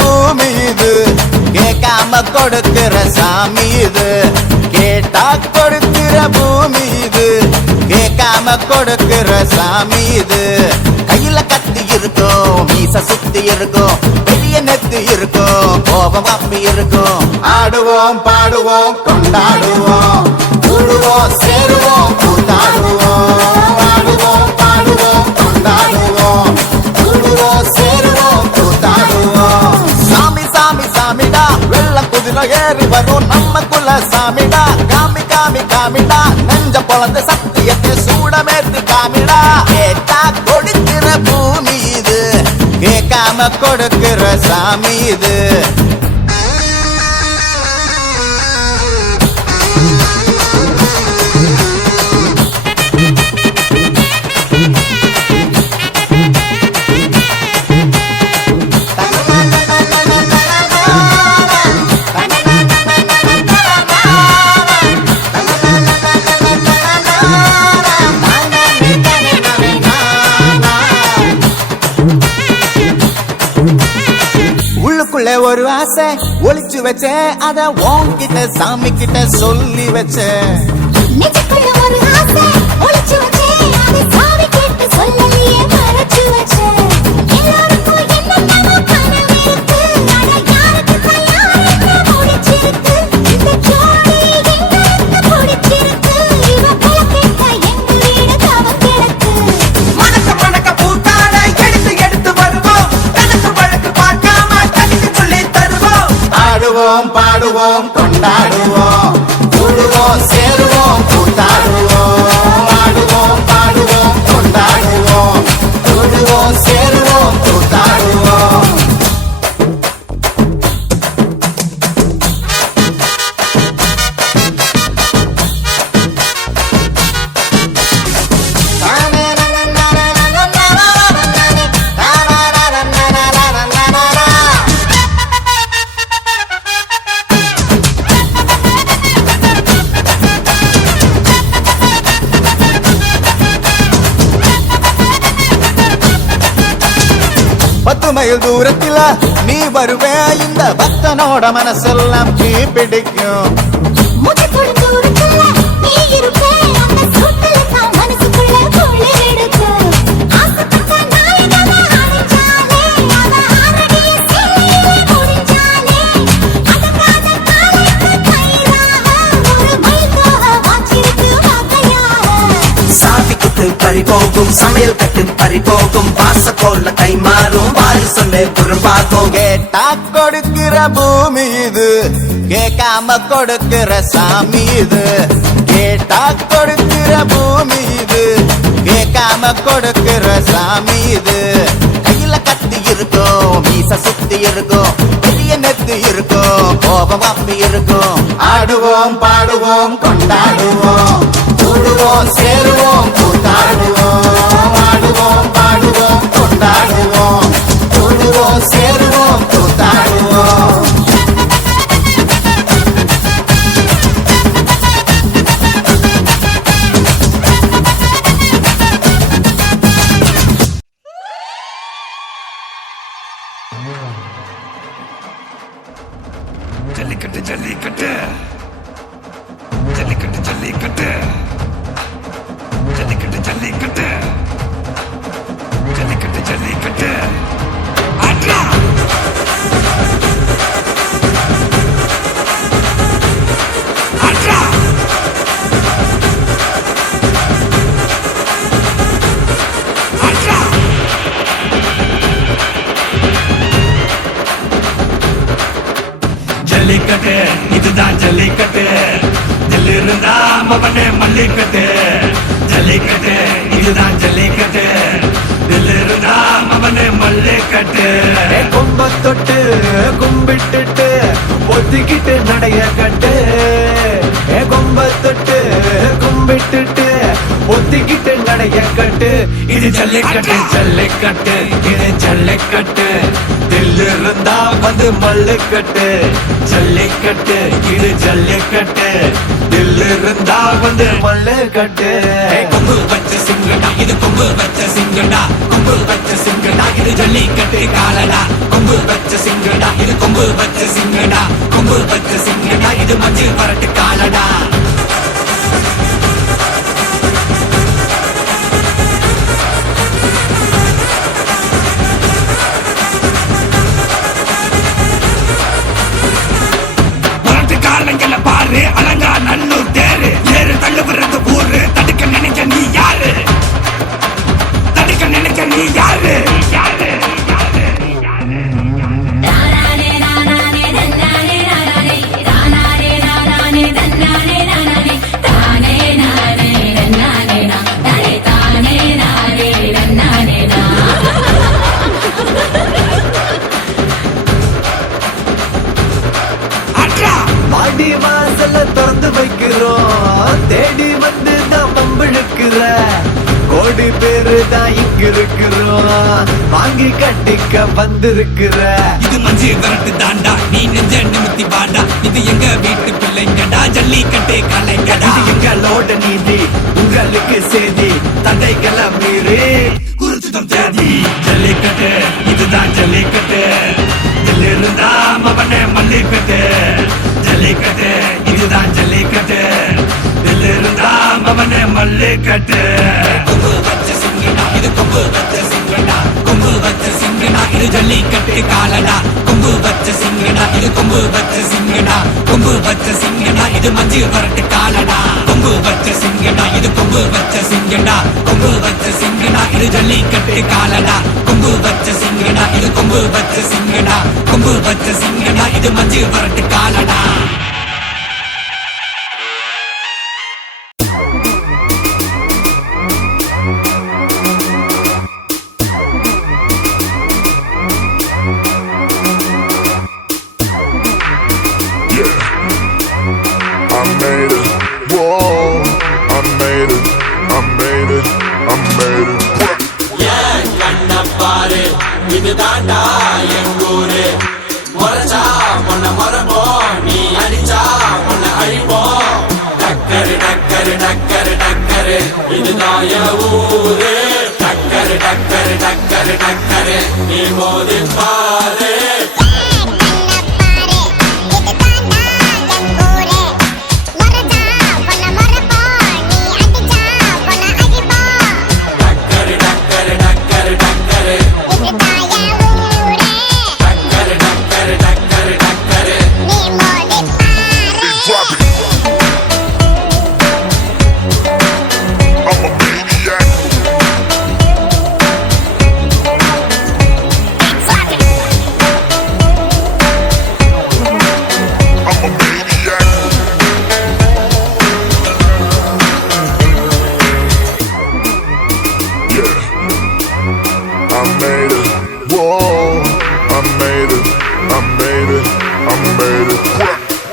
பூமி இது, கேட்காம கொடுக்கிற சாமி இது. கேட்டா கொடுக்கிற பூமி இது, கேட்காம கொடுக்கிற சாமி இது. கையில கத்தி இருக்கும், மீச சுத்தி இருக்கும், பெரிய நெத்து இருக்கும், கோபம் அப்பி இருக்கும். ஆடுவோம் பாடுவோம் கொண்டாடுவோம், கூடுவோம் சேருவோம் கூத்தாடுவோம். ஆடுவோம் பாடுவோம் கொண்டாடுவோம், கூடுவோம் சேருவோம் கூத்தாடுவோம். சாமி சாமி சாமிடா, வெள்ளம் குதிரை ஏறி வரும் நம்ம குல சாமிடா. காமி காமி காமிடா, நெஞ்ச பொழந்த சத்தியத்தை சூடமேத்து காமிடா. கேட்டா கொடுக்கிற பூமி இது, கேட்காம கொடுக்கிற சாமி இது. ஒரு ஆசை ஒளிச்சு வச்சேன், அத உன்கிட்ட சாமி கிட்ட சொல்லி வச்சேன். ஒரு ஆசை ஒளிச்சு வச்சேன், அத சாமி கிட்ட சொல்லலையே மறைச்சு வச்சேன். எல்லாருக்கும் என்னென்னமோ கனவு இருக்கு, அட யாருக்கு யாருக்கு பிடிச்சிருக்கு. இந்த ஜோடி எங்களுக்கு பிடிச்சிருக்கு, இவ பழக்கிட்ட எங்க வீடு தவ கிடக்கு. மணக்க மணக்க பூத்தாட எடுத்து எடுத்து வருவோம், கணக்கு வழக்கு பார்க்காம கணிக்கு சொல்லி தருவோம். ஆடுவோம் பாடுவோம் கொண்டாடுவோம், கூடுவோம் சேருவோம் கூத்தாடுவோம். ஆடுவோம் பாடுவோம் கொண்டாடுவோம், கூடுவோம் சேருவோம் கூத்தாடுவோம். பத்து மைல் தூரத்தில நீ வருவே, இந்த பக்தனோட மனசெல்லாம் தீ பிடிக்கும். முகத்தோடு தூரத்துல நீ இருப்பே, அந்த சூட்டுல தான் மனசுக்குள்ள குளிரெடுக்கு. ஆசைப்பட்ட நாயகனை அடைஞ்சாலே, அவ ஆரடிய சேலையிலே முடிஞ்சாலே. அதற்காக காலைக்கு கயிறாக ஒரு மயில் தோகை வாச்சிருக்கு வாக்கையாக. சாவி குத்து பறி போகும், சமையல் கட்டு பறி போகும், வாச போல கை மாறும், வாரி சொன்ன குறும்பாகும். கேட்டா கொடுக்கிற பூமி இது, கேட்காம கொடுக்கிற சாமி இது. கேட்டா கொடுக்கிற பூமி இது, கேட்காம கொடுக்கிற சாமி இது. கையில கத்தி இருக்கும், மீச சுத்தி இருக்கும், பெரிய நெத்து இருக்கும், கோபம் அப்பி இருக்கும். ஆடுவோம் பாடுவோம் கொண்டாடுவோம், கூடுவோம் சேருவோம் கூத்தாடுவோம். ஆடுவோம் பாடுவோம் கொண்டாடுவோம், கூடுவோம் சேருவோம் கூத்தாடுவோம். ஜல்லிக்கட்டு ஜல்லிக்கட்டு ஜல்லிக்கட்டு ஜல்லிக்கட்டு ஜல்லிக்கட்டு ஜல்லிக்கட்டு ஜல்லிக்கட்டு ஜல்லிக்கட்டு ஆட்ரா ஆட்ரா ஆட்ரா ஜல்லிக்கட்டு இதுதான் ஜல்லிக்கட்டு, தில்லு இருந்தா மவனே மல்லிக்கட்டு. ஜல்லிக்கட்டு இதுதான் ஜல்லிக்கட்டு, தில்லு இருந்தா மவனே மல்லிக்கட்டு. கொம்ப தொட்டு கும்பிட்டுட்டு ஒத்திக்கிட்டு நடைய கட்டு. கொம்ப தொட்டு கும்பிட்டுட்டு ஒத்திக்கிட்டு நடைய கட்டு. இது ஜல்லிக்கட்டு ஜல்லிக்கட்டு இது ஜல்லிக்கட்டு, தில்லு இருந்தா வந்து மல்லுக்கட்டு. ஜல்லிக்கட்டு இது ஜல்லிக்கட்டு, தில்லு இருந்தா வந்து மல்லுக்கட்டு. கொம்பு வச்ச சிங்கடா இது கொம்பு வச்ச சிங்கடா, கொம்பு வச்ச சிங்கடா இது ஜல்லிக்கட்டு காலடா. கொம்பு வச்ச சிங்கடா கொம்பு வச்ச சிங்கடா கொம்பு வச்ச சிங்கடா இது மஞ்சு வரட்டு காலடா வரட்டு காலங்கள பாரு அலங்கா நல்லூர் தேரு ஏறு தள்ளு விரது ஊரு தடுக்க நினைக்க நீ யாரு தடுக்க நினைக்க நீ யாரு யாரு மாடி வாசல்ல திறந்து வைக்கிறோம் தேடி வந்து தான் பம்பிழுக்கிற கோடி பேரு தான் இங்க இருக்கிறோம் வாங்கி கட்டிக்க வந்திருக்கிற இது மஞ்சு வரட்டு தாண்டா நீ நெஞ்ச நிமித்தி வாடா இது எங்க வீட்டு பிள்ளைங்கடா ஜல்லிக்கட்டு கலைங்கடா இது எங்களோட நீதி உங்களுக்கு செய்தி தடைகளை மீறி குறிச்சுதம் தேதி ஜல்லிக்கட்டு இதுதான் ஜல்லிக்கட்டு தில்லு இருந்தா மவனே மல்லிக்கட்டு ஜல்லிக்கட்டு இதுதான் ஜல்லிக்கட்டு தில்லு இருந்தா மவனே மல்லிக்கட்டு கொம்பு வச்ச சிங்கடா இது கொம்பு வச்ச சிங்கடா கொம்பு வச்ச சிங்கடா இது ஜல்லிக்கட்டு காலடா கொம்பு வச்ச சிங்கடா இது கொம்பு வச்ச சிங்கடா கொம்பு வச்ச சிங்கடா இது மஞ்சு வரட்டு காலடா கொம்பு வச்ச சிங்கடா இது கொம்பு வச்ச சிங்கடா கொம்பு வச்ச சிங்கடா இது ஜல்லிக்கட்டு காலடா கொம்பு வச்ச சிங்கடா இது கொம்பு வச்ச சிங்கடா கொம்பு வச்ச சிங்கடா இது மஞ்சு வரட்டு காலடா I made it, whoa, I made it, I made it, I made it. கண்ணப்பாரு இது தாண்டா எங்கூரு முறைச்சா பொண்ண முறைப்போம் நீ அடிச்சா பொண்ண அழிப்போம் டக்கரு டக்கரு டக்கரு டக்கரு இதுதான் என் ஊரு டக்கரு டக்கரு டக்கரு டக்கரு நீ மோதி பாரு டக்கரு டக்கரு டக்கரு டக்கரு டக்கரு டக்கரு டக்கரு டக்கரு Drop it. I'm a maniac. I'm a maniac. Yeah. I made it. Whoa. I made it. I made it. I made it.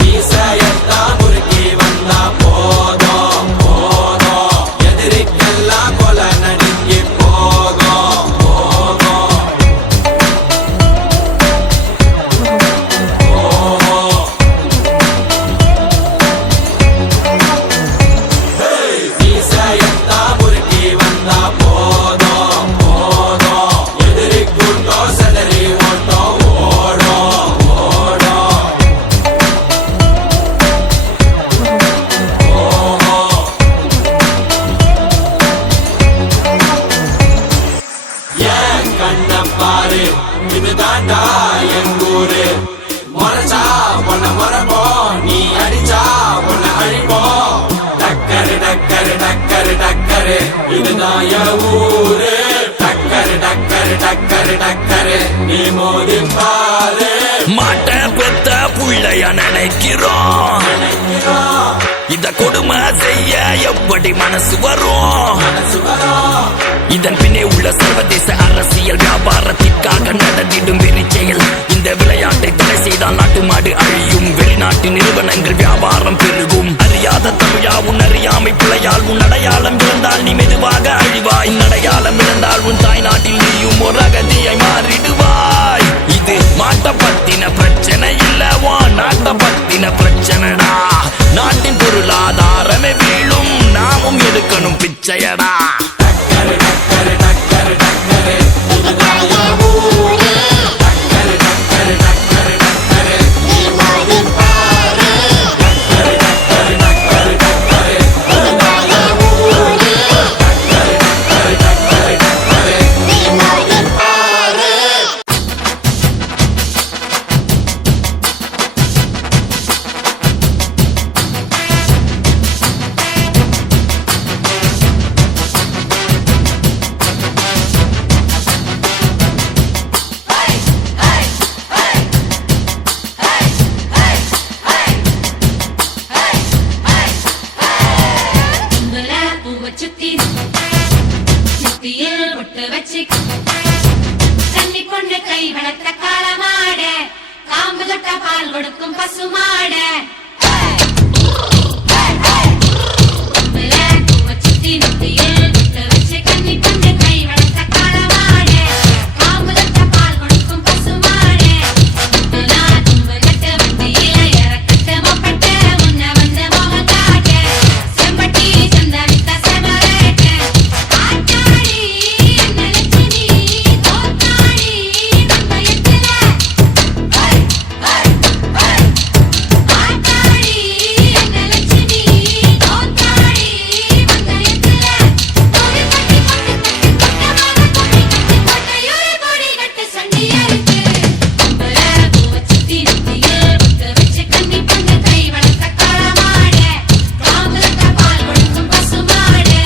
மீசையத்தான் முறுக்கி வந்தா போதும் போதும் எதிரிக்கெல்லாம் கொலை நடுங்கி போகும் போகும் மீசையத்தான் முறுக்கி வந்தா போதும் போதும் எதிரி கூட்டம் செதறி ஓட்டம் ஓடும் ஓடும் ஏன் கண்ணப்பாரு இது தாண்டா எங்கூரு முறைச்சா பொண்ண முறைப்போம் நீ அடிச்சா பொண்ண அழிப்போம் டக்கரு டக்கரு டக்கரு டக்கரு இதுதான் என் ஊரு டக்கரு டக்கரு டக்கரு டக்கரு நீ மோதி பாரு மாட்ட பெத்த புள்ளைய நினைக்கிறோம் இத கொடுமை செய்ய எப்படி மனசு வரும் இதன் பின்னே உள்ள சர்வதேச அரசியல் வியாபாரத்திற்காக நடந்திடும் வெறி செயல் இந்த விளையாட்டை தடை செய்தால் நாட்டு மாடு அழியும் வெளிநாட்டு நிறுவனங்கள் வியாபாரம் பெருகும் அறியாத தமிழா உன் அறியாமை பிள்ளையால் உன் அடையாளம் இழந்தால் நீ மெதுவாக அழிவாய் அடையாளம் இழந்தால் உன் தாய் நாட்டில் நீயும் ஒரு அகதியை மாறிடுவாய் இது மாட்ட பத்தின பிரச்சனை இல்லவா நாட்ட பத்தின பிரச்சனைடா நாட்டின் பொருளாதாரமே வீழும் நாமும் எடுக்கணும் பிச்சையடா டக்கரு டக்கரு டக்கரு டக்கரு இதுதான் என் ஊரு டக்கரு டக்கரு டக்கரு டக்கரு பால் கொடுக்கும் பசுமாடு சுத்தி நொத்தியில் விட்டு வச்சு கண்ணி கொண்டு கை வளர்த்த காலமாடு காம்பு தட்ட பால் கொடுக்கும் பசுமாடு தும்பு கட்டு வண்டியில இறக்கட்டு மொப்பட்டு முன்ன வந்து மோகம் காட்டு செம்பட்டி சந்த வித்த செமரேட்டு ஆட்டாடி என்ன லட்சுமி தோத்தாடி நம்ம எத்துல ஆட்டாடி என்ன லட்சுமி தோத்தாடி நம்ம எத்துல ஒரு கட்டி கொட்டையூரி பொடி கட்டு சண்டியருக்கு கும்பல பூவ சுத்தி நெத்தியில் விட்டு வச்சு கண்ணி பொண்ணு கை வளர்த்த காலமாடு காம்பு தட்ட பால் கொடுக்கும் பசுமாடு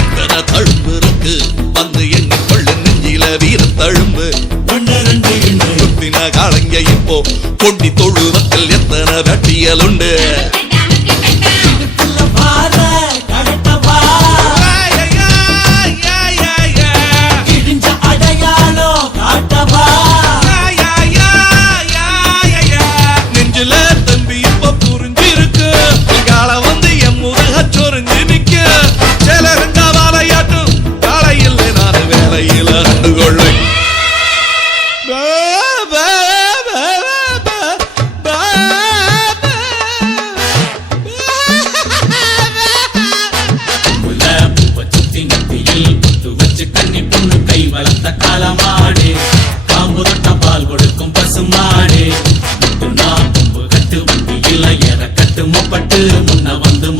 எத்தனை தழும்பு இருக்கு வந்து எண்ணிக்கொள்ளு நெஞ்சில வீர தழும்பு ஒன்று ரெண்டு இன்று குத்தின காலங்க இப்போ கொண்டி தொழுவத்தில் எத்தனை வெட்டியல் உண்டு பார கடட்டவா கிழிஞ்ச அடையாளம் காட்டவா நெஞ்சில தம்பி இப்ப புரிஞ்சிருக்கு கால வந்து என் முருக சொரிஞ்சு நிக்க சில ரெண்டா வாழையாட்டும் காலையில் நான் வேலையில கண்டுகொள்ளை முல்ல பூவ சுத்தி நெத்தியில் புத்து வச்சு கண்ணி பொண்ணு கை வளர்த்த காலமாடு காம்பு தொட்ட பால் கொடுக்கும் பசுமாடு முத்துனா கொம்பு கட்டு வண்டியில இறக்கட்டு மொப்பட்டு முன்ன வந்து